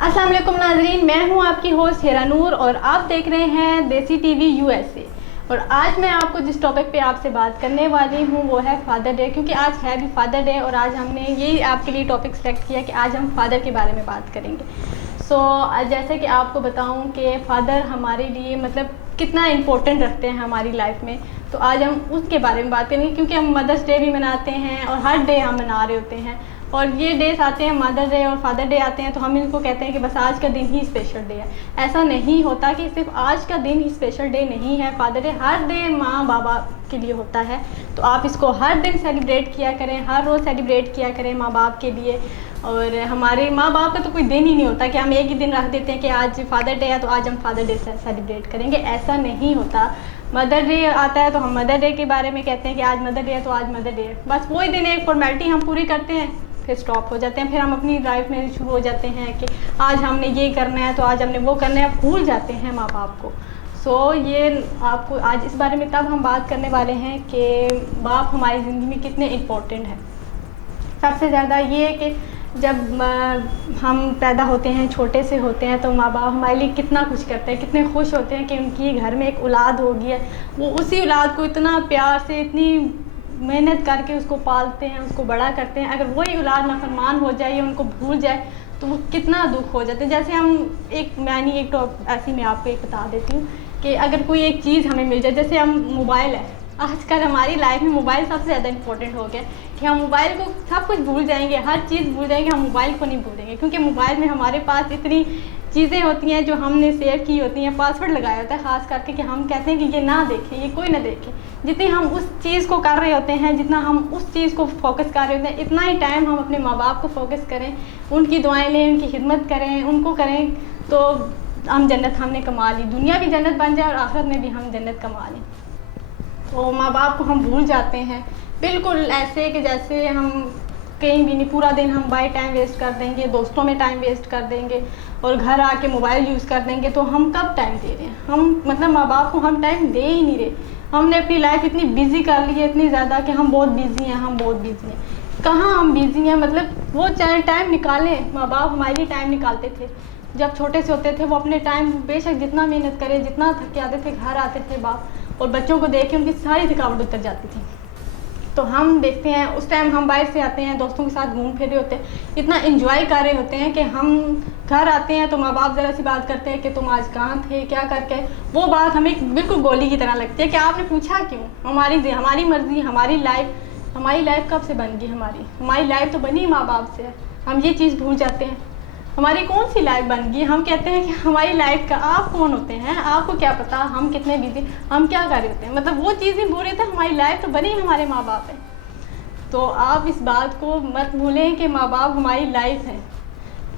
अस्सलाम वालेकुम नाजरीन, मैं हूं आपकी होस्ट हेरा नूर और आप देख रहे हैं देसी टीवी यूएसए। और आज मैं आपको जिस टॉपिक पे आपसे बात करने वाली हूं वो है फादर डे, क्योंकि आज है भी फादर डे और आज हमने यही आपके लिए टॉपिक सेलेक्ट किया कि आज हम फादर के बारे में बात करेंगे। जैसे कि आपको बताऊं कि फ़ादर हमारे लिए मतलब कितना इम्पोर्टेंट रखते हैं हमारी लाइफ में, तो आज हम उसके बारे में बात करेंगे, क्योंकि हम मदर्स डे भी मनाते हैं और हर डे हम मना रहे होते हैं। और ये डेज आते हैं, मदर डे और फादर डे आते हैं, तो हम इनको कहते हैं कि बस आज का दिन ही स्पेशल डे है। ऐसा नहीं होता कि सिर्फ आज का दिन ही स्पेशल डे नहीं है। फादर डे हर डे माँ बाबा के लिए होता है, तो आप इसको हर दिन सेलिब्रेट किया करें, हर रोज़ सेलिब्रेट किया करें माँ बाप के लिए। और हमारे माँ बाप का तो कोई दिन ही नहीं होता कि हम एक ही दिन रख देते हैं कि आज फादर डे है तो आज हम फादर डे सेलिब्रेट करेंगे, ऐसा नहीं होता। मदर डे आता है तो हम मदर डे के बारे में कहते हैं कि आज मदर डे है तो आज मदर डे है, बस वही दिन एक फॉर्मेलिटी हम पूरी करते हैं, फिर स्टॉप हो जाते हैं। फिर हम अपनी लाइफ में शुरू हो जाते हैं कि आज हमने ये करना है तो आज हमने वो करना है, भूल जाते हैं माँ बाप को। ये आपको आज इस बारे में तब हम बात करने वाले हैं कि बाप हमारी ज़िंदगी में कितने इम्पोर्टेंट हैं। सबसे ज़्यादा ये है कि जब हम पैदा होते हैं, छोटे से होते हैं, तो माँ बाप हमारे लिए कितना कुछ करते हैं, कितने खुश होते हैं कि उनकी घर में एक औलाद होगी है। वो उसी औलाद को इतना प्यार से, इतनी मेहनत करके उसको पालते हैं, उसको बड़ा करते हैं। अगर वही औलाद नाफरमान हो जाए या उनको भूल जाए तो वो कितना दुख हो जाता है। जैसे हम ऐसी मैं आपको एक बता देती हूँ कि अगर कोई एक चीज़ हमें मिल जाए, जैसे हम मोबाइल है, आजकल हमारी लाइफ में मोबाइल सबसे ज़्यादा इंपॉर्टेंट हो गया कि हम मोबाइल को सब कुछ भूल जाएंगे, हर चीज़ भूल जाएंगे, हम मोबाइल को नहीं भूलेंगे, क्योंकि मोबाइल में हमारे पास इतनी चीज़ें होती हैं जो हमने सेव की होती हैं, पासवर्ड लगाया होता है ख़ास करके कि हम कहते हैं कि ये ना देखें, ये कोई ना देखे। जितनी हम उस चीज़ को कर रहे होते हैं, जितना हम उस चीज़ को फोकस कर रहे होते हैं, इतना ही टाइम हम अपने माँ बाप को फोकस करें, उनकी दुआएं लें, उनकी खिदमत करें, उनको करें, तो हम जन्नत हमने कमा ली, दुनिया भी जन्नत बन जाए और आखिरत में भी हम जन्नत कमा लें। तो माँ बाप को हम भूल जाते हैं बिल्कुल ऐसे कि जैसे हम कहीं भी नहीं, पूरा दिन हम बाहर टाइम वेस्ट कर देंगे, दोस्तों में टाइम वेस्ट कर देंगे और घर आके मोबाइल यूज़ कर देंगे, तो हम कब टाइम दे रहे हैं? हम मतलब माँ बाप को हम टाइम दे ही नहीं रहे। हमने अपनी लाइफ इतनी बिजी कर ली है, इतनी ज़्यादा कि हम बहुत बिजी हैं, हम बहुत बिजी हैं। कहाँ हम बिजी हैं? मतलब वो चाहे टाइम निकालें, माँ बाप हमारे लिए टाइम निकालते थे जब छोटे से होते थे। वो अपने टाइम बेशक जितना मेहनत करें, जितना थक के आते थे, घर आते थे बाप, और बच्चों को देख के उनकी सारी थकावट उतर जाती थी। तो हम देखते हैं उस टाइम हम बाहर से आते हैं, दोस्तों के साथ घूम फिर रहे होते हैं, इतना एंजॉय कर रहे होते हैं कि हम घर आते हैं तो माँ बाप ज़रा सी बात करते हैं कि तुम आज कहाँ थे, क्या करके। वो बात हमें बिल्कुल गोली की तरह लगती है कि आपने पूछा क्यों? हमारी मर्ज़ी, हमारी लाइफ कब से बन गई? हमारी लाइफ तो बनी माँ बाप से है। हम ये चीज़ भूल जाते हैं। हमारी कौन सी लाइफ बन गई? हम कहते हैं कि हमारी लाइफ का आप कौन होते हैं? आपको क्या पता हम कितने बिजी, हम क्या कर रहे होते हैं? मतलब वो चीज़ ही भूल रहे थे, हमारी लाइफ तो बनी हमारे माँ बाप है। तो आप इस बात को मत भूलें कि माँ बाप हमारी लाइफ है,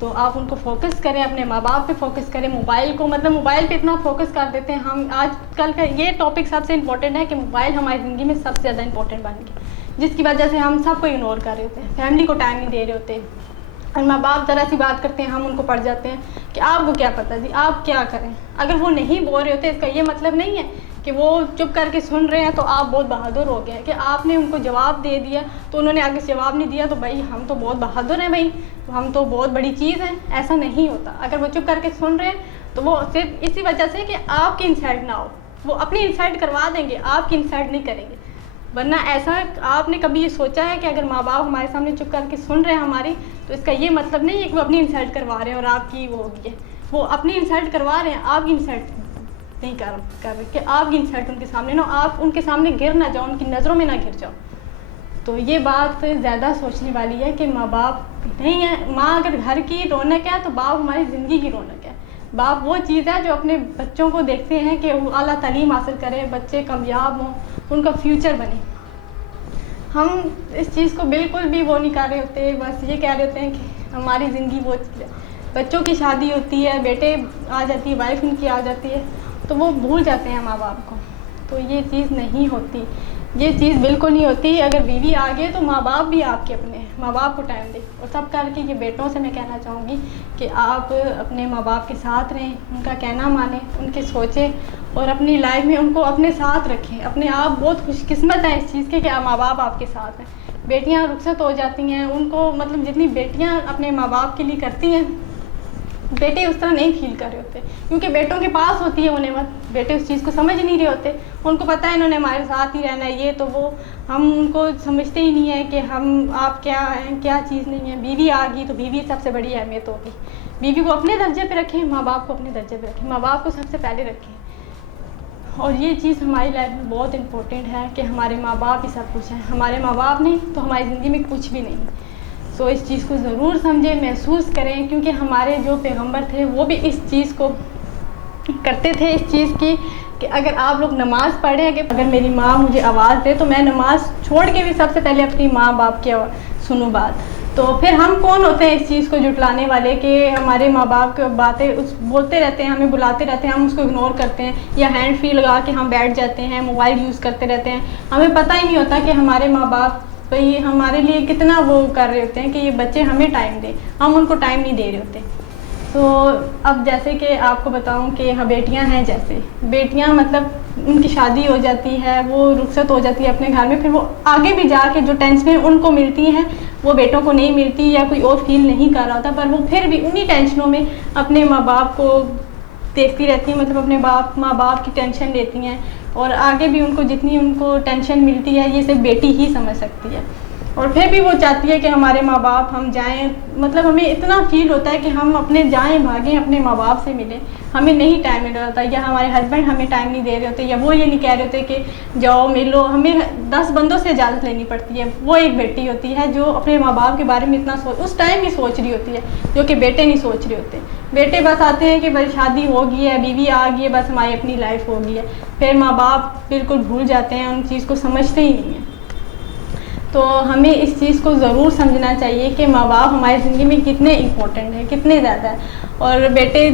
तो आप उनको फोकस करें, अपने माँ बाप पे फोकस करें। मोबाइल पे इतना फोकस कर देते हैं हम। आजकल का ये टॉपिक सबसे इम्पोर्टेंट है कि मोबाइल हमारी ज़िंदगी में सबसे ज़्यादा इंपॉर्टेंट बन गया, जिसकी वजह से हम सबको इग्नोर कर रहे होते हैं, फैमिली को टाइम नहीं दे रहे होते। और माँ बाप ज़रा सी बात करते हैं, हम उनको पड़ जाते हैं कि आपको क्या पता जी, आप क्या करें। अगर वो नहीं बोल रहे होते, इसका ये मतलब नहीं है कि वो चुप करके सुन रहे हैं तो आप बहुत बहादुर हो गए हैं कि आपने उनको जवाब दे दिया तो उन्होंने आगे जवाब नहीं दिया तो भाई हम तो बहुत बहादुर हैं, भाई तो हम तो बहुत बड़ी चीज़ है। ऐसा नहीं होता। अगर वो चुप करके सुन रहे हैं तो वो सिर्फ इसी वजह से कि आपकी इंसल्ट ना हो, वो अपनी इंसल्ट करवा देंगे, आपकी इंसल्ट नहीं करेंगे। वरना ऐसा आपने कभी ये सोचा है कि अगर माँ बाप हमारे सामने चुप करके सुन रहे हैं हमारी, तो इसका ये मतलब नहीं है कि वो अपनी इंसल्ट करवा रहे हैं और आपकी वो होगी है। वो अपनी इंसल्ट करवा रहे हैं, आपकी इंसल्ट नहीं कर रहे कि आपकी इंसल्ट उनके सामने ना, आप उनके सामने गिर ना जाओ, उनकी नज़रों में ना गिर जाओ। तो ये बात ज़्यादा सोचने वाली है कि माँ बाप नहीं है। माँ अगर घर की रौनक है तो बाप हमारी ज़िंदगी की रौनक है। बाप वो चीज़ है जो अपने बच्चों को देखते हैं कि वो आला तालीम हासिल करें, बच्चे कामयाब हों, उनका फ्यूचर बने। हम इस चीज़ को बिल्कुल भी वो नहीं कर रहे होते, बस ये कह रहे होते हैं कि हमारी ज़िंदगी वो चीज़ है। बच्चों की शादी होती है, बेटे आ जाती है, वाइफ उनकी आ जाती है, तो वो भूल जाते हैं माँ बाप को। तो ये चीज़ नहीं होती, ये चीज़ बिल्कुल नहीं होती। अगर बीवी आ गए तो माँ बाप भी आपके अपने हैं, माँ बाप को टाइम दें। और सब करके ये बेटों से मैं कहना चाहूँगी कि आप अपने माँ बाप के साथ रहें, उनका कहना मानें, उनके सोचें और अपनी लाइफ में उनको अपने साथ रखें। अपने आप बहुत खुशकिस्मत हैं इस चीज़ के कि माँ बाप आपके साथ हैं। बेटियाँ रुखसत हो जाती हैं, उनको मतलब जितनी बेटियाँ अपने माँ बाप के लिए करती हैं बेटे उस तरह नहीं फील कर रहे होते, क्योंकि बेटों के पास होती है वो नेमत, बेटे उस चीज़ को समझ नहीं रहे होते। उनको पता है इन्होंने हमारे साथ ही रहना है, ये तो वो, हम उनको समझते ही नहीं है कि हम आप क्या हैं क्या चीज़ नहीं है। बीवी आ गई तो बीवी सबसे बड़ी अहमियत होगी। बीवी को अपने दर्जे पे रखें, माँ बाप को अपने दर्जे पे रखें, माँ बाप को सबसे पहले रखें। और ये चीज़ हमारी लाइफ में बहुत इम्पोर्टेंट है कि हमारे माँ बाप ही सब कुछ है। हमारे माँ बाप नहीं तो हमारी ज़िंदगी में कुछ भी नहीं। सो इस चीज़ को ज़रूर समझें, महसूस करें, क्योंकि हमारे जो पैगंबर थे वो भी इस चीज़ को करते थे, इस चीज़ की कि अगर आप लोग नमाज़ पढ़ें, कि अगर मेरी माँ मुझे आवाज़ दे तो मैं नमाज़ छोड़ के भी सबसे पहले अपनी माँ बाप की सुनूँ बात। तो फिर हम कौन होते हैं इस चीज़ को जुटलाने वाले कि हमारे माँ बाप की बातें उस बोलते रहते हैं, हमें बुलाते रहते हैं, हम उसको इग्नोर करते हैं, या हैंड फ्री लगा के हम बैठ जाते हैं, मोबाइल यूज़ करते रहते हैं। हमें पता ही नहीं होता कि हमारे माँ बाप तो ये हमारे लिए कितना वो कर रहे होते हैं कि ये बच्चे हमें टाइम दें, हम उनको टाइम नहीं दे रहे होते। तो अब जैसे कि आपको बताऊं कि हाँ बेटियां हैं, जैसे बेटियां मतलब उनकी शादी हो जाती है, वो रुखसत हो जाती है अपने घर में, फिर वो आगे भी जाके जो टेंशन उनको मिलती हैं वो बेटों को नहीं मिलती, या कोई और फील नहीं कर रहा होता, पर वो फिर भी उन्हीं टेंशनों में अपने माँ बाप को देखती रहती हैं, मतलब अपने माँ बाप की टेंशन लेती हैं। और आगे भी उनको जितनी उनको टेंशन मिलती है ये सिर्फ बेटी ही समझ सकती है। और फिर भी वो चाहती है कि हमारे माँ बाप हम जाएं, मतलब हमें इतना फील होता है कि हम अपने जाएं भागें अपने माँ बाप से मिलें, हमें नहीं टाइम मिल रहा होता, या हमारे हस्बैंड हमें टाइम नहीं दे रहे होते, या वो ये नहीं कह रहे होते कि जाओ मिलो। हमें 10 बंदों से इजाज़त लेनी पड़ती है। वो एक बेटी होती है जो अपने माँ बाप के बारे में इतना उस टाइम ही सोच रही होती है, जो कि बेटे नहीं सोच रहे होते। बेटे बस आते हैं कि भाई शादी हो गई है, बीवी आ गई है, बस हमारी अपनी लाइफ हो गई है। फिर माँ बाप बिल्कुल भूल जाते हैं, उन चीज़ को समझते ही नहीं हैं। तो हमें इस चीज़ को ज़रूर समझना चाहिए कि माँ बाप हमारी ज़िंदगी में कितने इम्पोर्टेंट हैं, कितने ज़्यादा है। और बेटे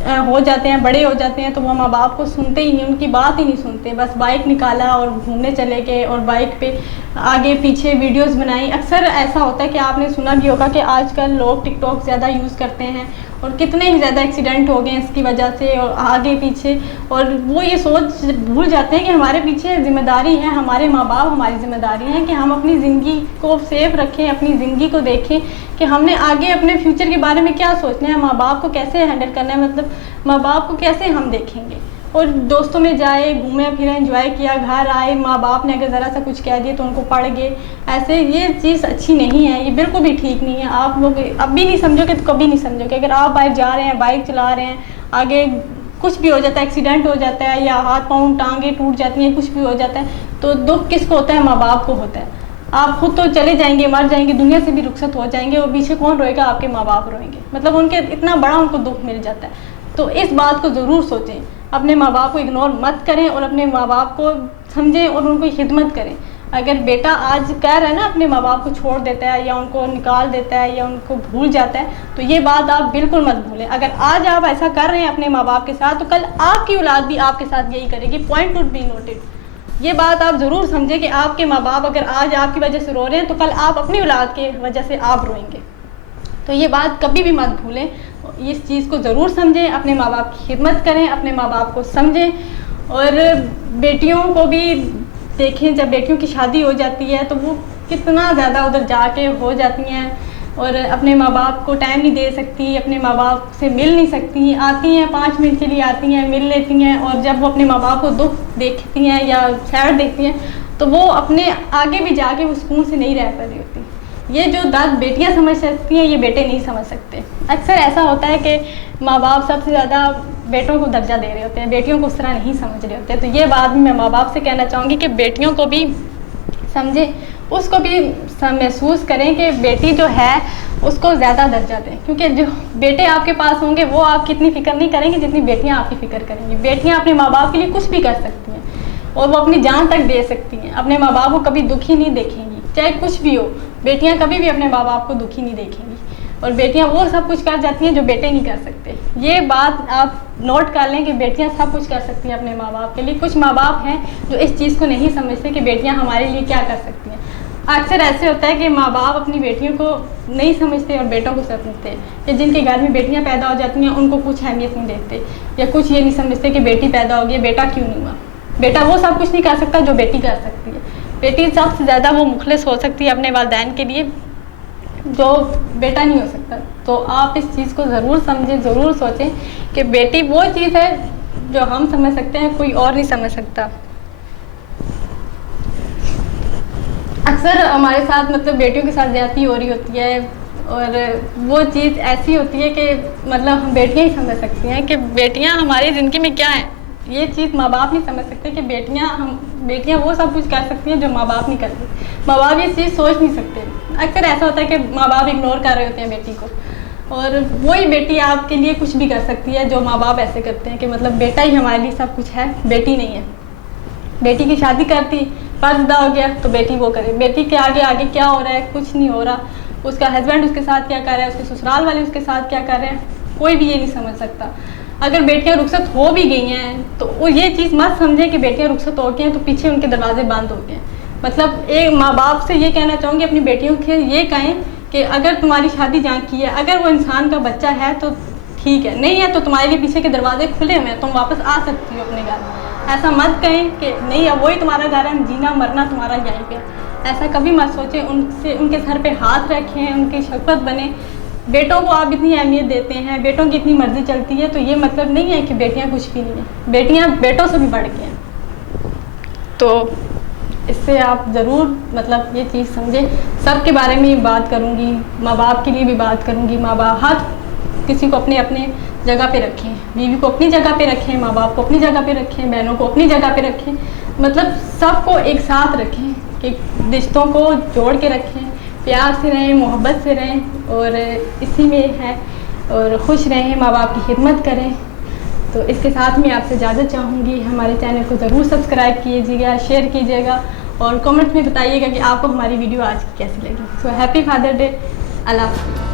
हो जाते हैं, बड़े हो जाते हैं, तो वो माँ बाप को सुनते ही नहीं, उनकी बात ही नहीं सुनते। बस बाइक निकाला और घूमने चले गए, और बाइक पे आगे पीछे वीडियोस बनाई। अक्सर ऐसा होता है कि आपने सुना भी होगा कि आजकल लोग टिकटॉक ज़्यादा यूज़ करते हैं, और कितने ही ज़्यादा एक्सीडेंट हो गए इसकी वजह से, और आगे पीछे। और वो ये सोच भूल जाते हैं कि हमारे पीछे जिम्मेदारी है, हमारे माँ बाप हमारी जिम्मेदारी है कि हम अपनी ज़िंदगी को सेफ रखें, अपनी ज़िंदगी को देखें कि हमने आगे अपने फ्यूचर के बारे में क्या सोचना है, माँ बाप को कैसे हैंडल करना है, मतलब माँ बाप को कैसे हम देखेंगे। और दोस्तों में जाए, घूमे फिरे, एंजॉय किया, घर आए, माँ बाप ने अगर ज़रा सा कुछ कह दिया तो उनको पड़ गए, ऐसे ये चीज़ अच्छी नहीं है, ये बिल्कुल भी ठीक नहीं है। आप लोग अब भी नहीं समझोगे तो कभी नहीं समझोगे। अगर आप बाइक जा रहे हैं, बाइक चला रहे हैं, आगे कुछ भी हो जाता है, एक्सीडेंट हो जाता है, या हाथ पाँव टांगे टूट जाती हैं, कुछ भी हो जाता है, तो दुख किसको होता है? माँ बाप को होता है। आप खुद तो चले जाएंगे, मर जाएंगे, दुनिया से भी रुखसत हो जाएंगे, और पीछे कौन रोएगा? आपके माँ बाप रोएंगे। मतलब उनके इतना बड़ा उनको दुख मिल जाता है। तो इस बात को ज़रूर सोचें, अपने माँ बाप को इग्नोर मत करें, और अपने माँ बाप को समझें और उनको खिदमत करें। अगर बेटा आज कह रहा है ना अपने माँ बाप को छोड़ देता है, या उनको निकाल देता है, या उनको भूल जाता है, तो ये बात आप बिल्कुल मत भूलें। अगर आज आप ऐसा कर रहे हैं अपने माँ बाप के साथ, तो कल आपकी औलाद भी आपके साथ यही करेगी। Point to be noted. ये बात आप ज़रूर समझें कि आपके माँ बाप अगर आज आपकी वजह से रो रहे हैं, तो कल आप अपनी औलाद की वजह से आप रोएंगे। तो ये बात कभी भी मत भूलें, इस चीज़ को ज़रूर समझें, अपने माँ बाप की खिदमत करें, अपने माँ बाप को समझें। और बेटियों को भी देखें, जब बेटियों की शादी हो जाती है तो वो कितना ज़्यादा उधर जाके हो जाती हैं, और अपने माँ बाप को टाइम नहीं दे सकती, अपने माँ बाप से मिल नहीं सकती। आती हैं 5 मिनट के लिए आती हैं, मिल लेती हैं, और जब वो अपने माँ बाप को दुख देखती हैं या सैड देखती हैं, तो वो अपने आगे भी जाके वो सुकून से नहीं रह पा रही होती। ये जो दर्द बेटियां समझ सकती हैं, ये बेटे नहीं समझ सकते। अक्सर ऐसा होता है कि माँ बाप सबसे ज़्यादा बेटों को दर्जा दे रहे होते हैं, बेटियों को उस तरह नहीं समझ रहे होते। तो ये बात मैं माँ बाप से कहना चाहूँगी कि बेटियों को भी समझें, उसको भी महसूस करें कि बेटी जो है उसको ज़्यादा दर्जा दें, क्योंकि जो बेटे आपके पास होंगे वो आपकी इतनी फ़िक्र नहीं करेंगे जितनी बेटियाँ आपकी फ़िक्र करेंगी। बेटियाँ अपने माँ बाप के लिए कुछ भी कर सकती हैं, और वो अपनी जान तक दे सकती हैं, अपने माँ बाप को कभी दुखी नहीं देखेंगी, चाहे कुछ भी हो। बेटियां कभी भी अपने माँ बाप को दुखी नहीं देखेंगी, और बेटियां वो सब कुछ कर जाती हैं जो बेटे नहीं कर सकते। ये बात आप नोट कर लें कि बेटियां सब कुछ कर सकती हैं अपने माँ बाप के लिए। कुछ माँ बाप हैं जो इस चीज़ को नहीं समझते कि बेटियां हमारे लिए क्या कर सकती हैं। अक्सर ऐसे होता है कि माँ बाप अपनी बेटियों को नहीं समझते और बेटों को समझते हैं, कि जिनके घर में बेटियाँ पैदा हो जाती हैं उनको कुछ अहमियत नहीं देते, या कुछ ये नहीं समझते कि बेटी पैदा हो गई, बेटा क्यों नहीं हुआ। बेटा वो सब कुछ नहीं कर सकता जो बेटी कर सकती है। बेटी सबसे ज़्यादा वो मुखलिस हो सकती है अपने वालिदैन के लिए, जो बेटा नहीं हो सकता। तो आप इस चीज़ को ज़रूर समझें, ज़रूर सोचें कि बेटी वो चीज़ है जो हम समझ सकते हैं, कोई और नहीं समझ सकता। अक्सर हमारे साथ मतलब बेटियों के साथ ज़्यादती हो रही होती है, और वो चीज़ ऐसी होती है कि मतलब हम बेटियां ही समझ सकती हैं कि बेटियां हमारी ज़िंदगी में क्या है। ये चीज़ माँ बाप नहीं समझ सकते कि बेटियां वो सब कुछ कर सकती हैं जो माँ बाप नहीं करते। माँ बाप ये चीज़ सोच नहीं सकते। अक्सर ऐसा होता है कि माँ बाप इग्नोर कर रहे होते हैं बेटी को, और वही बेटी आपके लिए कुछ भी कर सकती है जो माँ बाप ऐसे करते हैं कि मतलब बेटा ही हमारे लिए सब कुछ है, बेटी नहीं है। बेटी की शादी करती, पर्दा हो गया तो बेटी वो करे, बेटी के आगे आगे क्या हो रहा है, कुछ नहीं हो रहा। उसका हस्बैंड उसके साथ क्या कर रहा है, उसके ससुराल वाले उसके साथ क्या कर रहे हैं, कोई भी ये नहीं समझ सकता। अगर बेटियां रुखसत हो भी गई हैं तो वो ये चीज़ मत समझें कि बेटियां रुखसत हो गई हैं तो पीछे उनके दरवाजे बंद हो गए हैं। मतलब एक माँ बाप से ये कहना चाहूँगी, अपनी बेटियों के ये कहें कि अगर तुम्हारी शादी जहाँ की है, अगर वो इंसान का बच्चा है तो ठीक है, नहीं है तो तुम्हारे लिए पीछे के दरवाजे खुले हुए हैं, तुम वापस आ सकती हो अपने घर। ऐसा मत कहें कि नहीं अब वही तुम्हारा घर है, जीना मरना तुम्हारा यहीं पे। ऐसा कभी मत सोचें। उनके सर पे हाथ रखें, उनकी शफकत बने। बेटों को आप इतनी अहमियत देते हैं, बेटों की इतनी मर्जी चलती है, तो ये मतलब नहीं है कि बेटियां कुछ भी नहीं है। बेटियां बेटों से भी बढ़ के हैं। तो इससे आप ज़रूर मतलब ये चीज़ समझें। सबके बारे में बात करूँगी, माँ बाप के लिए भी बात करूँगी। माँ बाप हर किसी को अपने अपने जगह पे रखें, बीवी को अपनी जगह पे रखें, माँ बाप को अपनी जगह पे रखें, बहनों को अपनी जगह पे रखें। मतलब सबको एक साथ रखें, कि रिश्तों को जोड़ के रखें, प्यार से रहें, मोहब्बत से रहें, और इसी में है, और खुश रहें, माँ बाप की खिदमत करें। तो इसके साथ मैं आपसे इजाज़त चाहूँगी। हमारे चैनल को ज़रूर सब्सक्राइब कीजिएगा, शेयर कीजिएगा, और कमेंट में बताइएगा कि आपको हमारी वीडियो आज की कैसी लगी। So happy father day. अल्लाह हाफ़िज़।